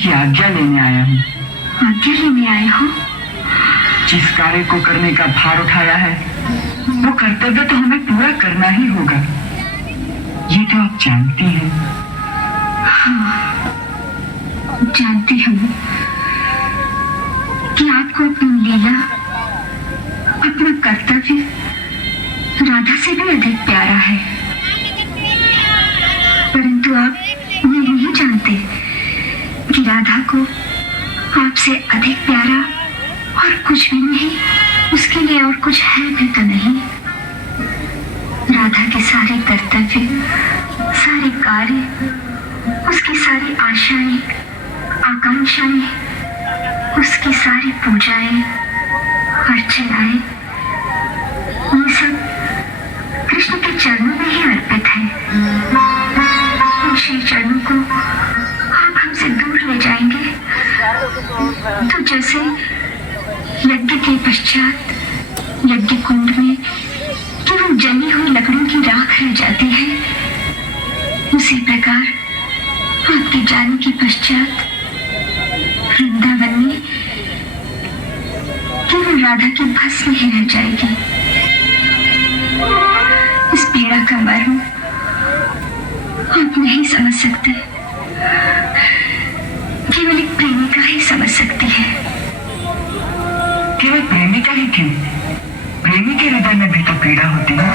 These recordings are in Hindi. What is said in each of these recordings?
की आज्ञा लेने आया हूँ। आज्ञा लेने आए हो? जिस कार्य को करने का भार उठाया है वो कर्तव्य तो हमें पूरा करना ही होगा, ये तो आप जानती हैं। हाँ, जानती हूँ कि आपको अपनी लीला, अपना कर्तव्य राधा से भी अधिक प्यारा है, परंतु आप ये नहीं जानते कि राधा को आपसे अधिक प्यारा और कुछ भी नहीं, उसके लिए और कुछ है भी तो नहीं। राधा के सारे कर्तव्य, सारे कार्य, उसकी सारी आशाएं, आकांक्षाएं, उसकी सारी पूजाएं, अर्चनाएं, ये सब कृष्ण के चरणों में ही अर्पित है। इन श्री चरणों को आप हमसे दूर ले जाएंगे तो जैसे यज्ञ के पश्चात यज्ञ कुंड में केवल जली हुई लकड़ियों की राख रह जाती है, उसी प्रकार आपके जाने के पश्चात वृंदावन में केवल राधा की भस्म ही रह जाएगी। इस पीड़ा का मर्म आप नहीं समझ सकते, केवल एक प्रेमिका ही समझ सकती है। केवल प्रेमिका ही क्यों, प्रेमी के हृदय में भी तो पीड़ा होती है।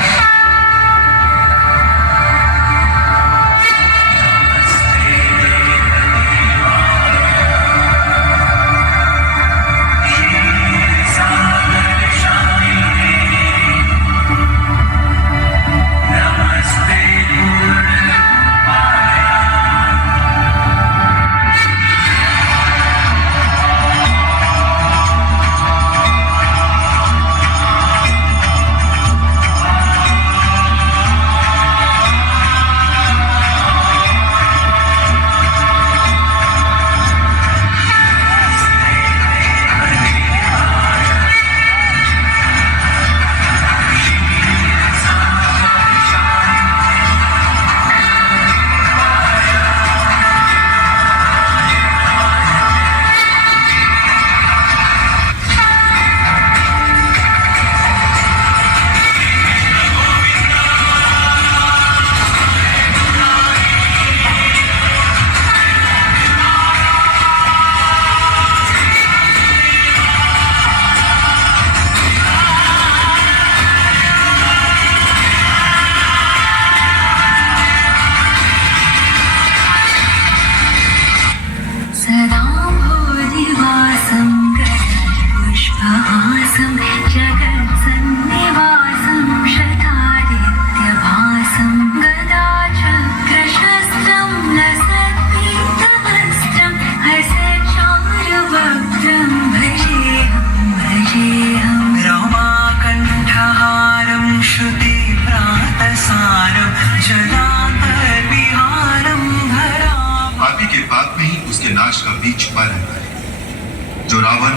नाश का बीज छुपा रहता है। जो रावण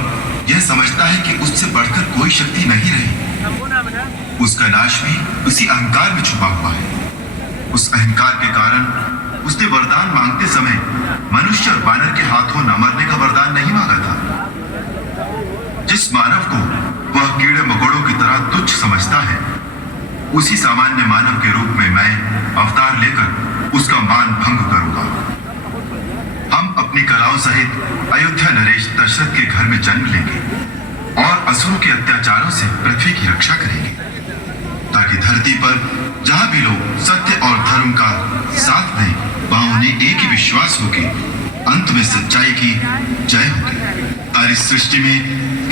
यह समझता है कि उससे बढ़कर कोई शक्ति नहीं रही, उसका नाश भी उसी अहंकार में छुपा हुआ है। उस अहंकार के कारण उसने वरदान मांगते समय मनुष्य और वानर के हाथों न मरने का वरदान नहीं मांगा था। जिस मानव को वह कीड़े मकोड़ों की तरह तुच्छ समझता है, उसी सामान्य मानव के रूप में मैं अवतार लेकर उसका मान भंग करूंगा। हम अपनी कलाओं सहित अयोध्या नरेश दशरथ के घर में जन्म लेंगे और असुरों के अत्याचारों से पृथ्वी की रक्षा करेंगे, ताकि धरती पर जहां भी लोग सत्य और धर्म का साथ दें, वहां उन्हें एक ही विश्वास हो कि अंत में सच्चाई की जय होगी। सारी सृष्टि में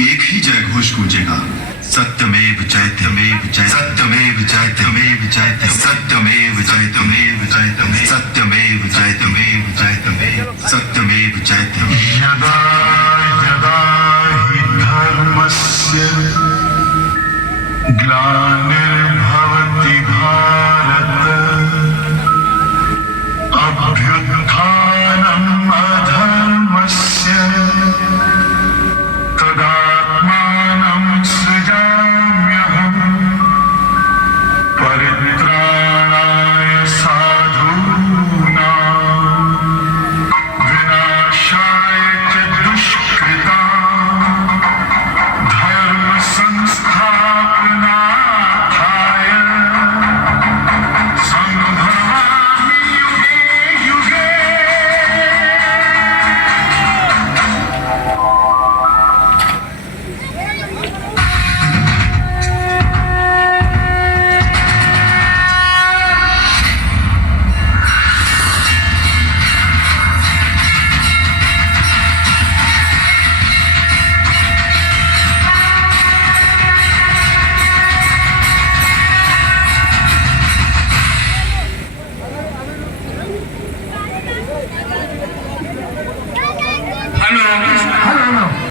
एक ही जय घोष गूंजेगा, सत्यमेव जयत्यमेव जय, सत्यमेव जयत्यमेव जयते, सत्यमेव जयत्यमेव जयते, सत्यमेव जयत्यमेव जयते, सत्यमेव जयत्यमेव। यदा यदा हि धर्मस्य ग्लानि